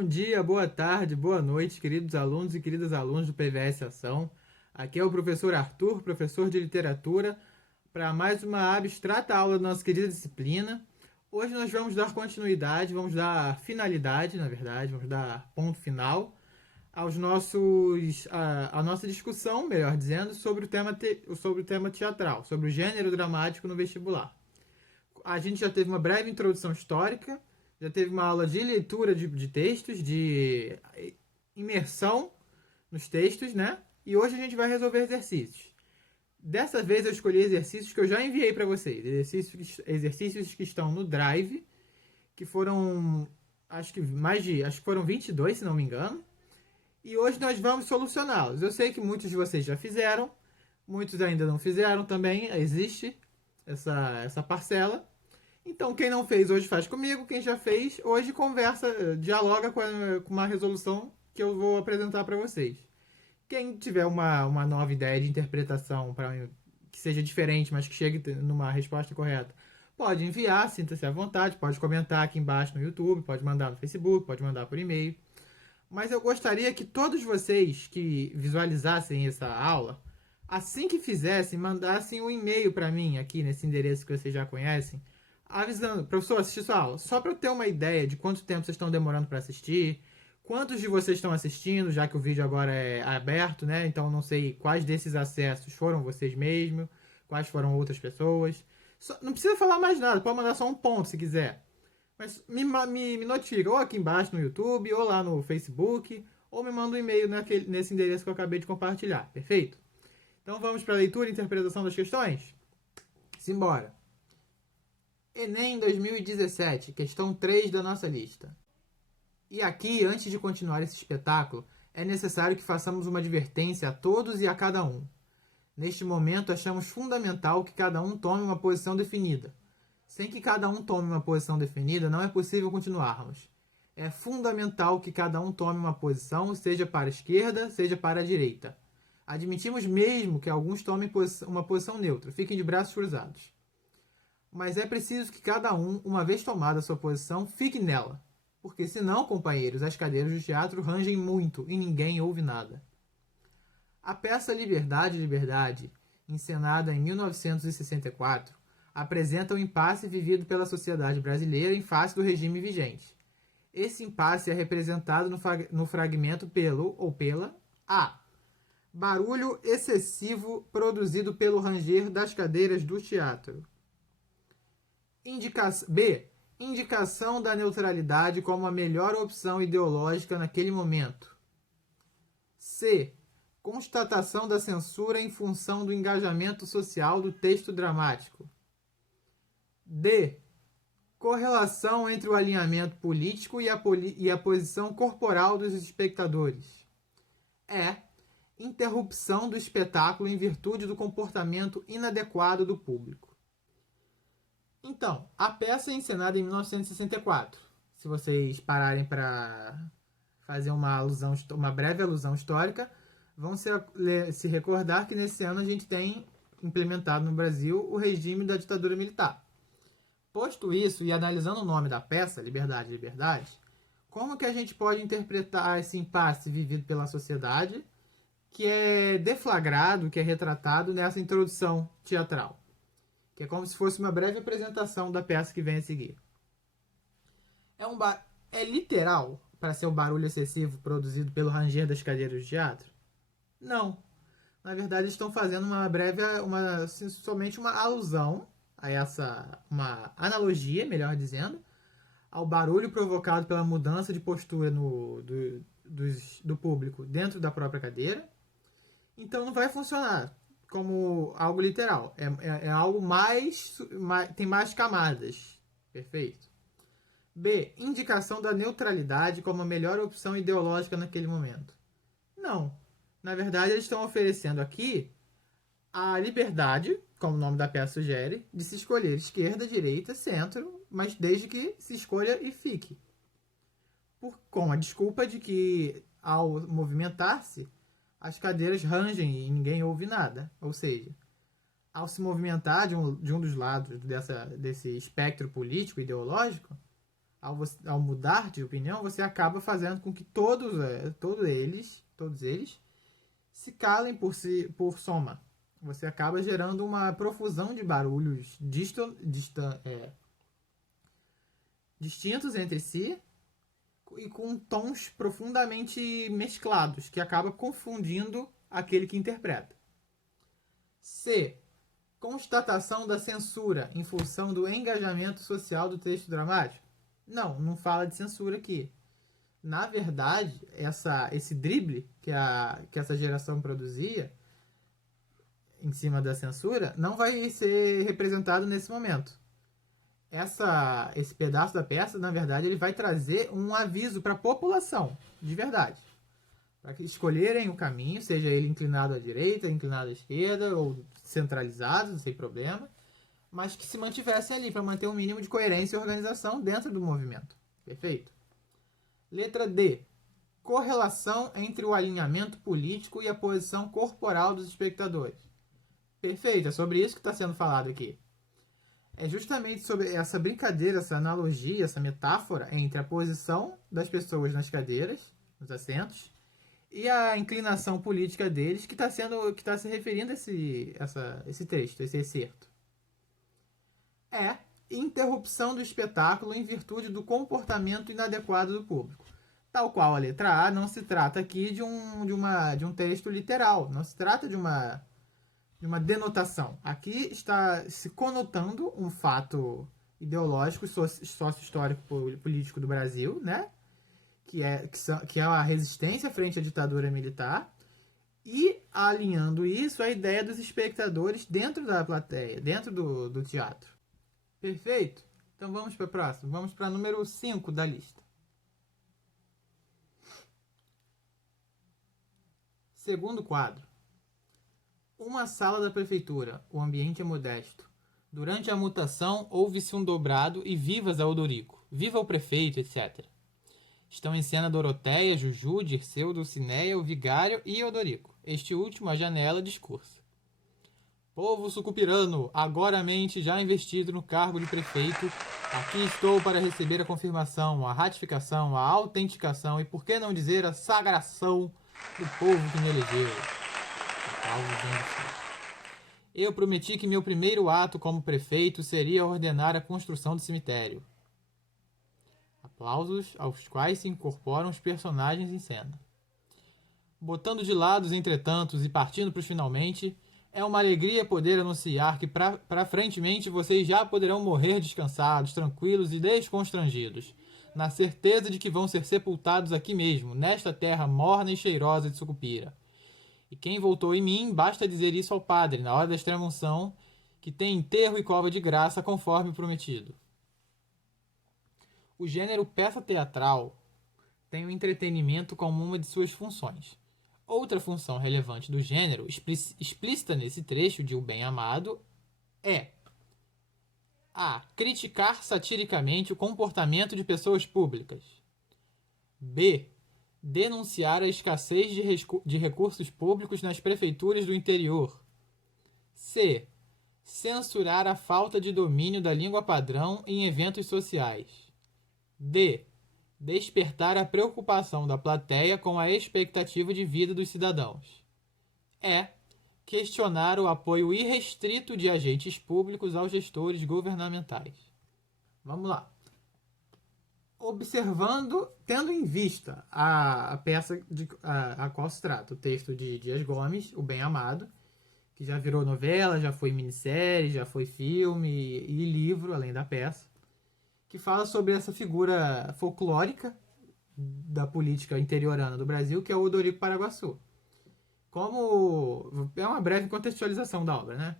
Bom dia, boa tarde, boa noite, queridos alunos e queridas alunas do PVS Ação. Aqui é o professor Arthur, professor de literatura, para mais uma abstrata aula da nossa querida disciplina. Hoje nós vamos dar continuidade, vamos dar finalidade, na verdade, vamos dar ponto final à nossa discussão, melhor dizendo, sobre o tema teatral, sobre o gênero dramático no vestibular. A gente já teve uma breve introdução histórica, já teve uma aula de leitura de textos, de imersão nos textos, né? E hoje a gente vai resolver exercícios. Dessa vez eu escolhi exercícios que eu já enviei para vocês. Exercícios que estão no Drive, que foram, acho que foram 22, se não me engano. E hoje nós vamos solucioná-los. Eu sei que muitos de vocês já fizeram, muitos ainda não fizeram também, existe essa parcela. Então, quem não fez hoje faz comigo, quem já fez hoje conversa, dialoga com uma resolução que eu vou apresentar para vocês. Quem tiver uma nova ideia de interpretação que seja diferente, mas que chegue numa resposta correta, pode enviar, sinta-se à vontade, pode comentar aqui embaixo no YouTube, pode mandar no Facebook, pode mandar por e-mail. Mas eu gostaria que todos vocês que visualizassem essa aula, assim que fizessem, mandassem um e-mail para mim aqui nesse endereço que vocês já conhecem, avisando, professor, assisti sua aula, só para eu ter uma ideia de quanto tempo vocês estão demorando para assistir, quantos de vocês estão assistindo, já que o vídeo agora é aberto, né? Então não sei quais desses acessos foram vocês mesmos, quais foram outras pessoas. Não precisa falar mais nada, pode mandar só um ponto se quiser. Mas me notifica ou aqui embaixo no YouTube, ou lá no Facebook, ou me manda um e-mail nesse endereço que eu acabei de compartilhar, perfeito? Então vamos para a leitura e interpretação das questões? Simbora! Enem 2017, questão 3 da nossa lista. E aqui, antes de continuar esse espetáculo, é necessário que façamos uma advertência a todos e a cada um. Neste momento, achamos fundamental que cada um tome uma posição definida. Sem que cada um tome uma posição definida, não é possível continuarmos. É fundamental que cada um tome uma posição, seja para a esquerda, seja para a direita. Admitimos mesmo que alguns tomem uma posição neutra, fiquem de braços cruzados. Mas é preciso que cada um, uma vez tomada a sua posição, fique nela. Porque senão, companheiros, as cadeiras do teatro rangem muito e ninguém ouve nada. A peça Liberdade, Liberdade, encenada em 1964, apresenta o impasse vivido pela sociedade brasileira em face do regime vigente. Esse impasse é representado no fragmento pelo ou pela A. Barulho excessivo produzido pelo ranger das cadeiras do teatro. B. Indicação da neutralidade como a melhor opção ideológica naquele momento. C. Constatação da censura em função do engajamento social do texto dramático. D. Correlação entre o alinhamento político e a posição corporal dos espectadores. E. Interrupção do espetáculo em virtude do comportamento inadequado do público. Então, a peça é encenada em 1964. Se vocês pararem para fazer uma breve alusão histórica, vão se recordar que nesse ano a gente tem implementado no Brasil o regime da ditadura militar. Posto isso e analisando o nome da peça, Liberdade, Liberdade, como que a gente pode interpretar esse impasse vivido pela sociedade que é deflagrado, que é retratado nessa introdução teatral? Que é como se fosse uma breve apresentação da peça que vem a seguir. É literal para ser o barulho excessivo produzido pelo ranger das cadeiras de teatro? Não. Na verdade, eles estão fazendo somente uma alusão uma analogia, melhor dizendo, ao barulho provocado pela mudança de postura do público dentro da própria cadeira. Então não vai funcionar como algo literal. É algo tem mais camadas. Perfeito. B. Indicação da neutralidade como a melhor opção ideológica naquele momento. Não. Na verdade, eles estão oferecendo aqui a liberdade, como o nome da peça sugere, de se escolher esquerda, direita, centro, mas desde que se escolha e fique. Com a desculpa de que, ao movimentar-se, as cadeiras rangem e ninguém ouve nada. Ou seja, ao se movimentar de um dos lados desse espectro político, ideológico, Ao mudar de opinião, você acaba fazendo com que todos eles se calem por soma. Você acaba gerando uma profusão de barulhos distintos entre si e com tons profundamente mesclados, que acaba confundindo aquele que interpreta. C. Constatação da censura em função do engajamento social do texto dramático. Não fala de censura aqui. Na verdade, esse drible que essa geração produzia em cima da censura não vai ser representado nesse momento. Esse pedaço da peça, na verdade, ele vai trazer um aviso para a população, de verdade. Para que escolherem o caminho, seja ele inclinado à direita, inclinado à esquerda, ou centralizado, sem problema, mas que se mantivessem ali para manter um mínimo de coerência e organização dentro do movimento. Perfeito? Letra D. Correlação entre o alinhamento político e a posição corporal dos espectadores. Perfeito, é sobre isso que está sendo falado aqui. É justamente sobre essa brincadeira, essa analogia, essa metáfora entre a posição das pessoas nas cadeiras, nos assentos, e a inclinação política deles que está se referindo a esse texto, esse excerto. É interrupção do espetáculo em virtude do comportamento inadequado do público. Tal qual a letra A, não se trata aqui de um texto literal, não se trata de uma denotação. Aqui está se conotando um fato ideológico, sócio-histórico político do Brasil, né? Que é a resistência frente à ditadura militar, e alinhando isso à ideia dos espectadores dentro da plateia, dentro do teatro. Perfeito? Então vamos para a próxima. Vamos para número 5 da lista. Segundo quadro. Uma sala da prefeitura. O ambiente é modesto. Durante a mutação, houve-se um dobrado e vivas a Odorico. Viva o prefeito, etc. Estão em cena Doroteia, Juju, Dirceu, Dulcineia, o vigário e Odorico. Este último, à janela, discursa. Povo sucupirano, agoramente já investido no cargo de prefeito, aqui estou para receber a confirmação, a ratificação, a autenticação e, por que não dizer, a sagração do povo que me elegeu. Eu prometi que meu primeiro ato como prefeito seria ordenar a construção do cemitério. Aplausos aos quais se incorporam os personagens em cena. Botando de lado os entretantos e partindo para os finalmente, é uma alegria poder anunciar que para frentemente vocês já poderão morrer descansados, tranquilos e desconstrangidos, na certeza de que vão ser sepultados aqui mesmo, nesta terra morna e cheirosa de Sucupira. E quem voltou em mim, basta dizer isso ao padre, na hora da extrema-unção, que tem enterro e cova de graça, conforme prometido. O gênero peça teatral tem o entretenimento como uma de suas funções. Outra função relevante do gênero, explícita nesse trecho de O Bem Amado, é a. Criticar satiricamente o comportamento de pessoas públicas. B. Denunciar a escassez de recursos públicos nas prefeituras do interior. C. Censurar a falta de domínio da língua padrão em eventos sociais. D. Despertar a preocupação da plateia com a expectativa de vida dos cidadãos. E. Questionar o apoio irrestrito de agentes públicos aos gestores governamentais. Vamos lá. Observando, tendo em vista a peça a qual se trata, o texto de Dias Gomes, O Bem Amado, que já virou novela, já foi minissérie, já foi filme e livro, além da peça, que fala sobre essa figura folclórica da política interiorana do Brasil, que é o Odorico Paraguaçu. É uma breve contextualização da obra, né?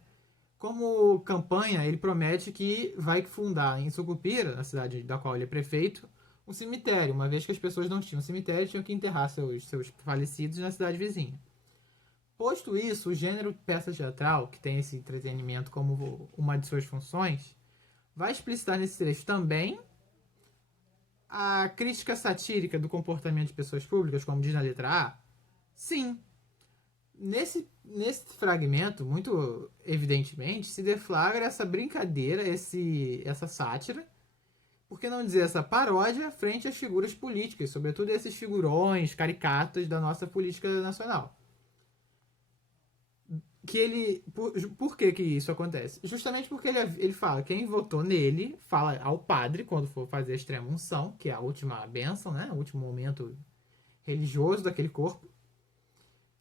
Como campanha, ele promete que vai fundar em Sucupira, na cidade da qual ele é prefeito, um cemitério, uma vez que as pessoas não tinham cemitério, tinham que enterrar seus falecidos na cidade vizinha. Posto isso, o gênero peça teatral, que tem esse entretenimento como uma de suas funções, vai explicitar nesse trecho também a crítica satírica do comportamento de pessoas públicas, como diz na letra A? Sim. Nesse fragmento, muito evidentemente, se deflagra essa brincadeira, essa sátira, por que não dizer essa paródia frente às figuras políticas, sobretudo esses figurões caricatos da nossa política nacional? Por que isso acontece? Justamente porque ele fala, quem votou nele, fala ao padre, quando for fazer a extrema unção, que é a última bênção, né? O último momento religioso daquele corpo,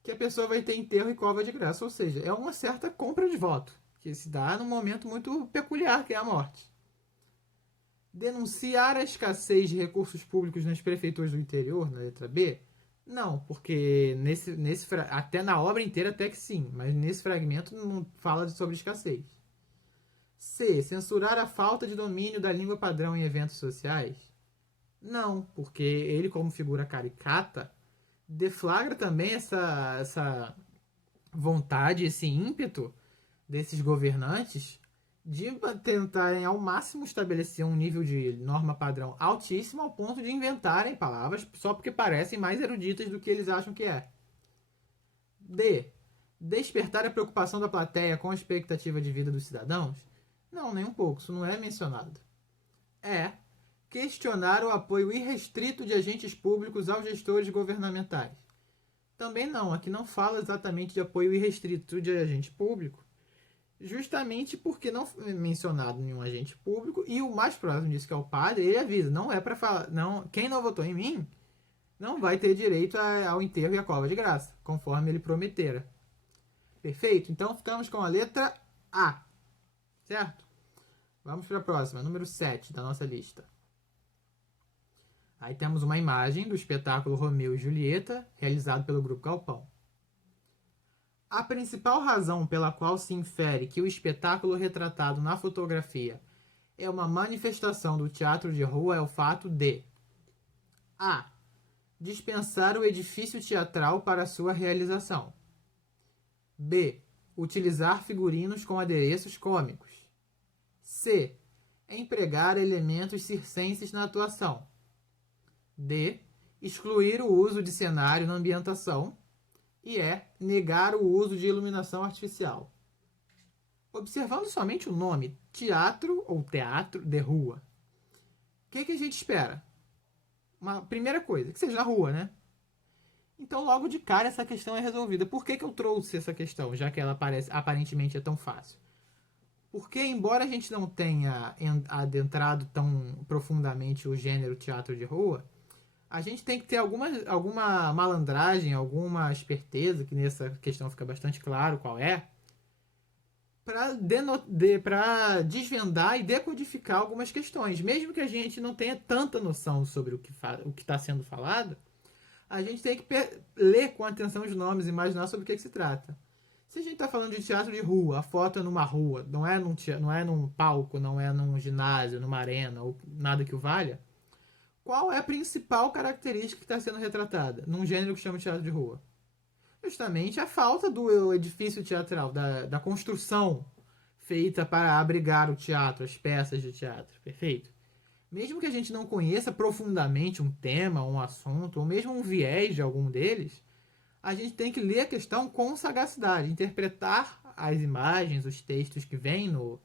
que a pessoa vai ter enterro e cova de graça. Ou seja, é uma certa compra de voto, que se dá num momento muito peculiar, que é a morte. Denunciar a escassez de recursos públicos nas prefeituras do interior, na letra B, não, porque até na obra inteira até que sim, mas nesse fragmento não fala sobre escassez. C. Censurar a falta de domínio da língua padrão em eventos sociais? Não, porque ele, como figura caricata, deflagra também essa vontade, esse ímpeto desses governantes de tentarem ao máximo estabelecer um nível de norma padrão altíssimo ao ponto de inventarem palavras só porque parecem mais eruditas do que eles acham que é. D. Despertar a preocupação da plateia com a expectativa de vida dos cidadãos? Não, nem um pouco, isso não é mencionado. E. Questionar o apoio irrestrito de agentes públicos aos gestores governamentais? Também não, aqui não fala exatamente de apoio irrestrito de agente público, justamente porque não foi mencionado nenhum agente público e o mais próximo disso, que é o padre, ele avisa, não é para falar, não, quem não votou em mim não vai ter direito ao enterro e à cova de graça, conforme ele prometera. Perfeito? Então ficamos com a letra A, certo? Vamos para a próxima, número 7 da nossa lista. Aí temos uma imagem do espetáculo Romeu e Julieta, realizado pelo Grupo Galpão. A principal razão pela qual se infere que o espetáculo retratado na fotografia é uma manifestação do teatro de rua é o fato de: A. Dispensar o edifício teatral para sua realização. B. Utilizar figurinos com adereços cômicos. C. Empregar elementos circenses na atuação. D. Excluir o uso de cenário na ambientação. E negar o uso de iluminação artificial. Observando somente o nome, teatro ou teatro de rua, o que a gente espera? Uma primeira coisa, que seja na rua, né? Então, logo de cara, essa questão é resolvida. Por que eu trouxe essa questão, já que ela aparentemente é tão fácil? Porque, embora a gente não tenha adentrado tão profundamente o gênero teatro de rua, a gente tem que ter alguma malandragem, alguma esperteza, que nessa questão fica bastante claro qual é, para desvendar e decodificar algumas questões. Mesmo que a gente não tenha tanta noção sobre o que está sendo falado, a gente tem que ler com atenção os nomes e imaginar sobre o que se trata. Se a gente está falando de teatro de rua, a foto é numa rua, não é num palco, não é num ginásio, numa arena, ou nada que o valha, qual é a principal característica que está sendo retratada num gênero que chama de teatro de rua? Justamente a falta do edifício teatral, da construção feita para abrigar o teatro, as peças de teatro, perfeito? Mesmo que a gente não conheça profundamente um tema, um assunto, ou mesmo um viés de algum deles, a gente tem que ler a questão com sagacidade, interpretar as imagens, os textos que vêm no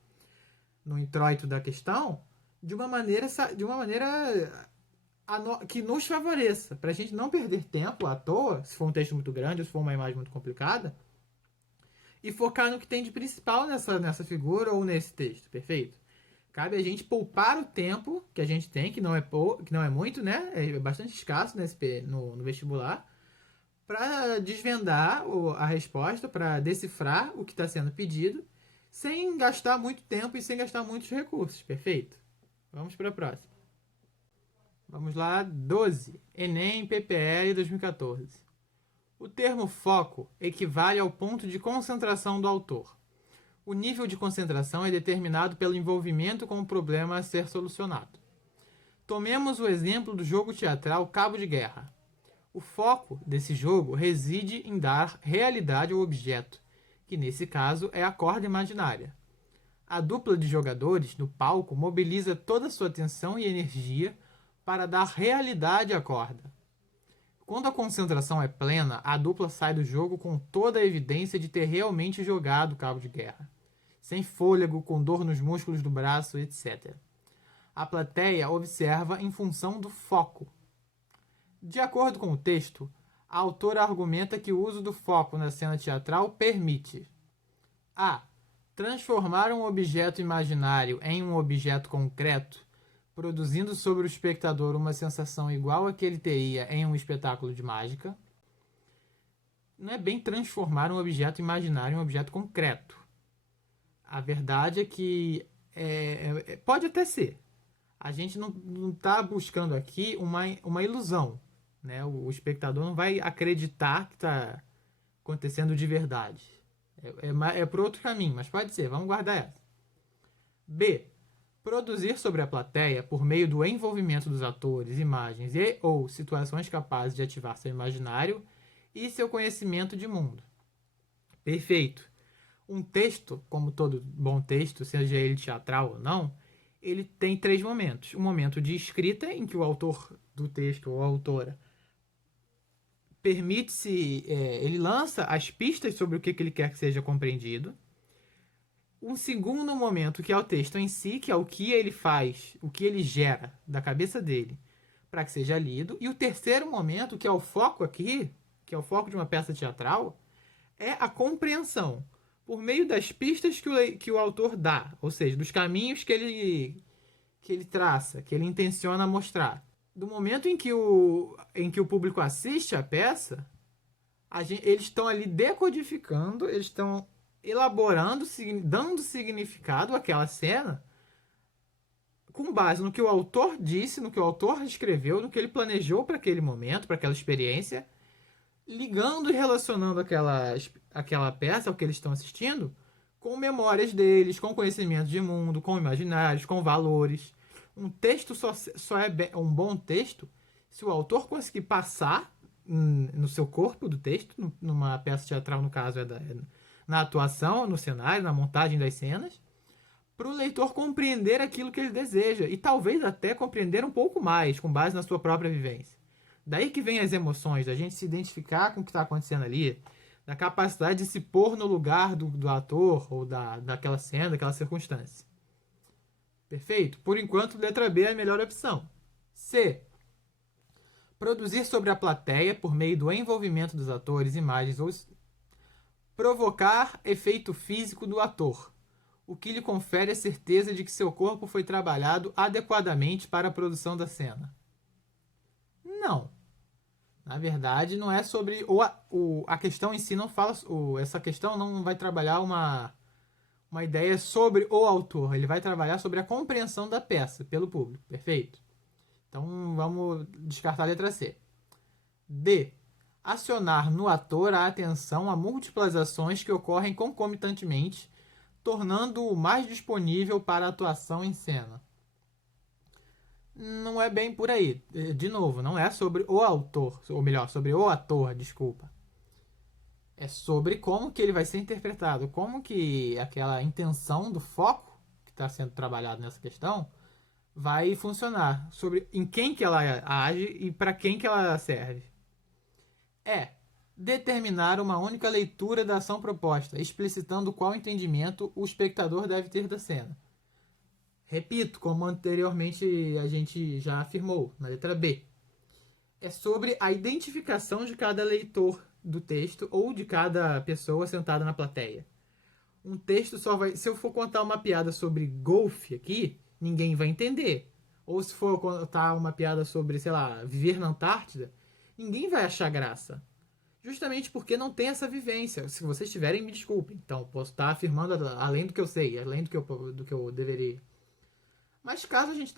introito da questão de uma maneira que nos favoreça, para a gente não perder tempo à toa, se for um texto muito grande ou se for uma imagem muito complicada, e focar no que tem de principal nessa figura ou nesse texto, perfeito? Cabe a gente poupar o tempo que a gente tem, que não é muito, né? É bastante escasso no vestibular, para desvendar a resposta, para decifrar o que está sendo pedido, sem gastar muito tempo e sem gastar muitos recursos, perfeito? Vamos para a próxima. Vamos lá, 12. Enem PPL 2014. O termo foco equivale ao ponto de concentração do autor. O nível de concentração é determinado pelo envolvimento com o problema a ser solucionado. Tomemos o exemplo do jogo teatral Cabo de Guerra. O foco desse jogo reside em dar realidade ao objeto, que nesse caso é a corda imaginária. A dupla de jogadores no palco mobiliza toda a sua atenção e energia para dar realidade à corda. Quando a concentração é plena, a dupla sai do jogo com toda a evidência de ter realmente jogado Cabo de Guerra, sem fôlego, com dor nos músculos do braço, etc. A plateia observa em função do foco. De acordo com o texto, a autora argumenta que o uso do foco na cena teatral permite a. Transformar um objeto imaginário em um objeto concreto, produzindo sobre o espectador uma sensação igual a que ele teria em um espetáculo de mágica. Não é bem transformar um objeto imaginário em um objeto concreto. A verdade é que pode até ser. A gente não está buscando aqui uma ilusão. Né? O espectador não vai acreditar que está acontecendo de verdade. É por outro caminho, mas pode ser. Vamos guardar essa. B. Produzir sobre a plateia, por meio do envolvimento dos atores, imagens e ou situações capazes de ativar seu imaginário e seu conhecimento de mundo. Perfeito. Um texto, como todo bom texto, seja ele teatral ou não, ele tem 3 momentos. Um momento de escrita, em que o autor do texto ou a autora permite-se, ele lança as pistas sobre o que ele quer que seja compreendido. Um segundo momento, que é o texto em si, que é o que ele faz, o que ele gera da cabeça dele para que seja lido. E o terceiro momento, que é o foco aqui, que é o foco de uma peça teatral, é a compreensão, por meio das pistas que o autor dá, ou seja, dos caminhos que ele traça, que ele intenciona mostrar. Do momento em que o público assiste a peça, eles estão ali decodificando, eles estão elaborando, dando significado àquela cena com base no que o autor disse, no que o autor escreveu, no que ele planejou para aquele momento, para aquela experiência, ligando e relacionando aquela peça, ao que eles estão assistindo, com memórias deles, com conhecimento de mundo, com imaginários, com valores. Um texto só é um bom texto se o autor conseguir passar no seu corpo do texto, numa peça teatral, no caso, na atuação, no cenário, na montagem das cenas, para o leitor compreender aquilo que ele deseja e talvez até compreender um pouco mais, com base na sua própria vivência. Daí que vem as emoções, da gente se identificar com o que está acontecendo ali, da capacidade de se pôr no lugar do ator ou daquela cena, daquela circunstância. Perfeito? Por enquanto, letra B é a melhor opção. C. Produzir sobre a plateia, por meio do envolvimento dos atores, imagens ou provocar efeito físico do ator, o que lhe confere a certeza de que seu corpo foi trabalhado adequadamente para a produção da cena. Não. Na verdade, não é sobre... a questão em si não fala... essa questão não vai trabalhar uma ideia sobre o autor. Ele vai trabalhar sobre a compreensão da peça pelo público. Perfeito? Então, vamos descartar a letra C. D. Acionar no ator a atenção a múltiplas ações que ocorrem concomitantemente, tornando-o mais disponível para a atuação em cena. Não é bem por aí. De novo, não é sobre o autor, ou melhor, sobre o ator, desculpa. É sobre como que ele vai ser interpretado, como que aquela intenção do foco que está sendo trabalhado nessa questão vai funcionar, sobre em quem que ela age e para quem que ela serve. Determinar uma única leitura da ação proposta, explicitando qual entendimento o espectador deve ter da cena. Repito, como anteriormente a gente já afirmou, na letra B. É sobre a identificação de cada leitor do texto ou de cada pessoa sentada na plateia. Um texto só vai... Se eu for contar uma piada sobre golfe aqui, ninguém vai entender. Ou se for contar uma piada sobre, sei lá, viver na Antártida, ninguém vai achar graça. Justamente porque não tem essa vivência. Se vocês tiverem, me desculpem. Então, posso estar afirmando além do que eu sei, além do que eu deveria. Mas caso a gente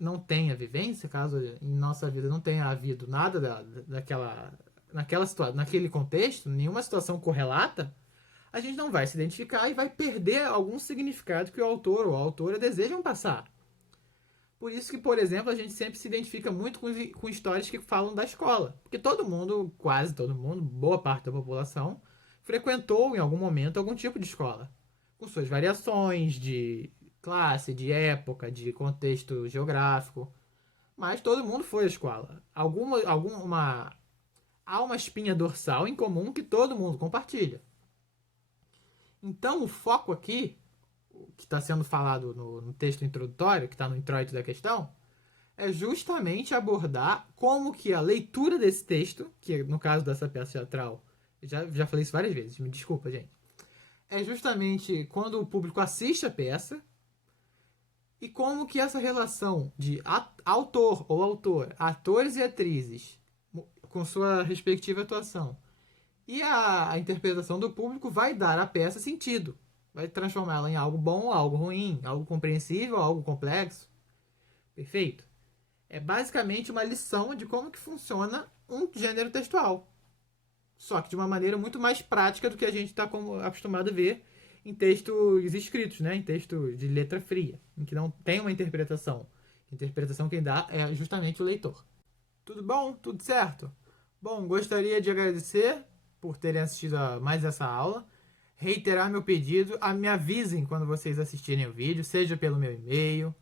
não tenha vivência, caso em nossa vida não tenha havido nada naquele contexto, nenhuma situação correlata, a gente não vai se identificar e vai perder algum significado que o autor ou a autora desejam passar. Por isso que, por exemplo, a gente sempre se identifica muito com histórias que falam da escola. Porque todo mundo, quase todo mundo, boa parte da população, frequentou em algum momento algum tipo de escola. Com suas variações de classe, de época, de contexto geográfico. Mas todo mundo foi à escola. Há uma espinha dorsal em comum que todo mundo compartilha. Então, o foco aqui, que está sendo falado no texto introdutório, que está no introito da questão, é justamente abordar como que a leitura desse texto, que no caso dessa peça teatral, já falei isso várias vezes, me desculpa, gente, é justamente quando o público assiste a peça e como que essa relação de autor ou autora, atores e atrizes, com sua respectiva atuação, e a interpretação do público vai dar à peça sentido. Vai transformá-la em algo bom, algo ruim, algo compreensível, algo complexo. Perfeito? É basicamente uma lição de como que funciona um gênero textual. Só que de uma maneira muito mais prática do que a gente está acostumado a ver em textos escritos, né? Em textos de letra fria, em que não tem uma interpretação. A interpretação quem dá é justamente o leitor. Tudo bom? Tudo certo? Bom, gostaria de agradecer por terem assistido a mais essa aula. Reiterar meu pedido, me avisem quando vocês assistirem o vídeo, seja pelo meu e-mail,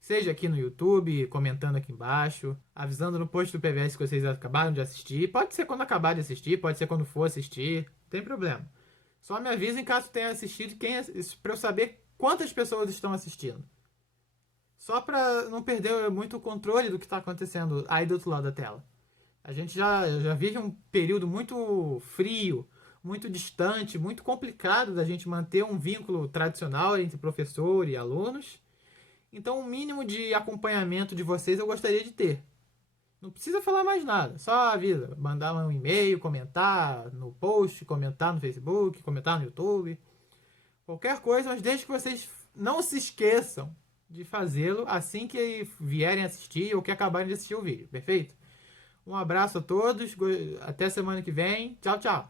seja aqui no YouTube, comentando aqui embaixo, avisando no post do PVS que vocês acabaram de assistir. Pode ser quando acabar de assistir, pode ser quando for assistir, não tem problema. Só me avisem caso tenha assistido, para eu saber quantas pessoas estão assistindo. Só para não perder muito o controle do que está acontecendo aí do outro lado da tela. A gente já vive um período muito frio, muito distante, muito complicado da gente manter um vínculo tradicional entre professor e alunos. Então, o mínimo de acompanhamento de vocês eu gostaria de ter. Não precisa falar mais nada, só avisa, mandar um e-mail, comentar no post, comentar no Facebook, comentar no YouTube, qualquer coisa, mas desde que vocês não se esqueçam de fazê-lo assim que vierem assistir ou que acabarem de assistir o vídeo, perfeito? Um abraço a todos, até semana que vem, tchau, tchau!